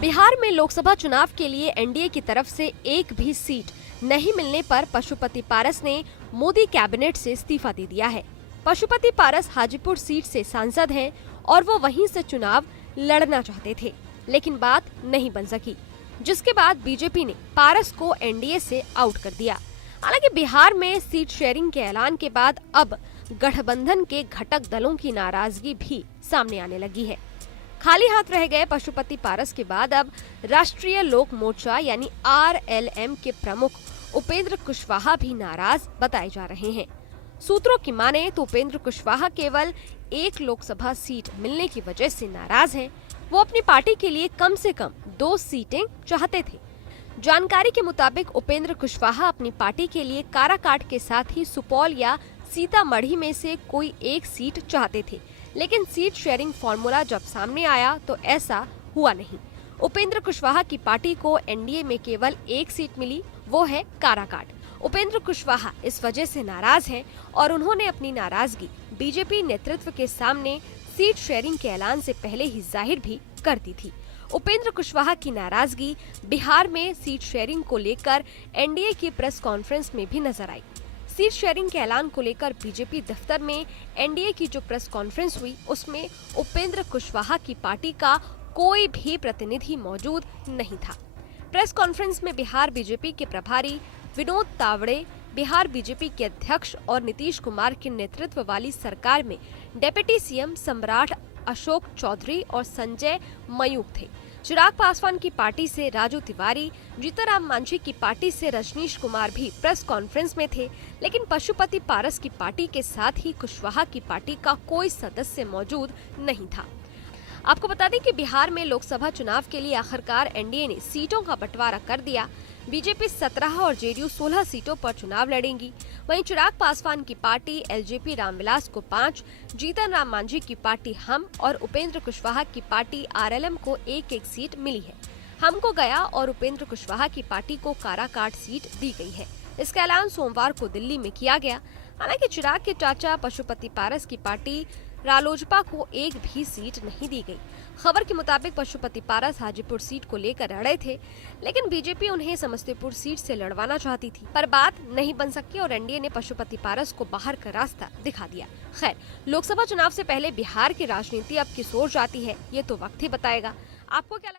बिहार में लोकसभा चुनाव के लिए एनडीए की तरफ से एक भी सीट नहीं मिलने पर पशुपति पारस ने मोदी कैबिनेट से इस्तीफा दे दिया है। पशुपति पारस हाजीपुर सीट से सांसद हैं और वो वहीं से चुनाव लड़ना चाहते थे, लेकिन बात नहीं बन सकी, जिसके बाद बीजेपी ने पारस को एनडीए से आउट कर दिया। हालांकि बिहार में सीट शेयरिंग के ऐलान के बाद अब गठबंधन के घटक दलों की नाराजगी भी सामने आने लगी है। खाली हाथ रह गए पशुपति पारस के बाद अब राष्ट्रीय लोक मोर्चा यानी आरएलएम के प्रमुख उपेंद्र कुशवाहा भी नाराज बताए जा रहे हैं। सूत्रों की माने तो उपेंद्र कुशवाहा केवल एक लोकसभा सीट मिलने की वजह से नाराज हैं। वो अपनी पार्टी के लिए कम से कम 2 सीटें चाहते थे। जानकारी के मुताबिक उपेंद्र कुशवाहा अपनी पार्टी के लिए काराकाट के साथ ही सुपौल या सीतामढ़ी में से कोई एक सीट चाहते थे, लेकिन सीट शेयरिंग फॉर्मूला जब सामने आया तो ऐसा हुआ नहीं। उपेंद्र कुशवाहा की पार्टी को एनडीए में केवल एक सीट मिली, वो है काराकाट। उपेंद्र कुशवाहा इस वजह से नाराज हैं और उन्होंने अपनी नाराजगी बीजेपी नेतृत्व के सामने सीट शेयरिंग के ऐलान से पहले ही जाहिर भी कर दी थी। उपेंद्र कुशवाहा की नाराजगी बिहार में सीट शेयरिंग को लेकर एनडीए की प्रेस कॉन्फ्रेंस में भी नजर आई। सीट शेयरिंग के ऐलान को लेकर बीजेपी दफ्तर में एनडीए की जो प्रेस कॉन्फ्रेंस हुई, उसमें उपेंद्र कुशवाहा की पार्टी का कोई भी प्रतिनिधि मौजूद नहीं था। प्रेस कॉन्फ्रेंस में बिहार बीजेपी के प्रभारी विनोद तावड़े, बिहार बीजेपी के अध्यक्ष और नीतीश कुमार के नेतृत्व वाली सरकार में डिप्टी सीएम सम्राट अशोक चौधरी और संजय मयूख थे। चिराग पासवान की पार्टी से राजू तिवारी, जीतनराम मांझी की पार्टी से रजनीश कुमार भी प्रेस कॉन्फ्रेंस में थे, लेकिन पशुपति पारस की पार्टी के साथ ही कुशवाहा की पार्टी का कोई सदस्य मौजूद नहीं था। आपको बता दें कि बिहार में लोकसभा चुनाव के लिए आखिरकार एनडीए ने सीटों का बंटवारा कर दिया। बीजेपी 17 और जेडीयू 16 सीटों पर चुनाव लड़ेंगी। वहीं चिराग पासवान की पार्टी एलजेपी रामविलास को 5, जीतनराम मांझी की पार्टी हम और उपेंद्र कुशवाहा की पार्टी आरएलएम को एक सीट मिली है। हम को गया और उपेंद्र कुशवाहा की पार्टी को काराकाट सीट दी गई है। इसका ऐलान सोमवार को दिल्ली में किया गया। हालांकि चिराग के चाचा पशुपति पारस की पार्टी रालोजपा को एक भी सीट नहीं दी गई। खबर के मुताबिक पशुपति पारस हाजीपुर सीट को लेकर अड़े थे, लेकिन बीजेपी उन्हें समस्तीपुर सीट से लड़वाना चाहती थी, पर बात नहीं बन सकी और एनडीए ने पशुपति पारस को बाहर का रास्ता दिखा दिया। खैर, लोकसभा चुनाव से पहले बिहार की राजनीति अब किस ओर जाती है, ये तो वक्त ही बताएगा। आपको क्या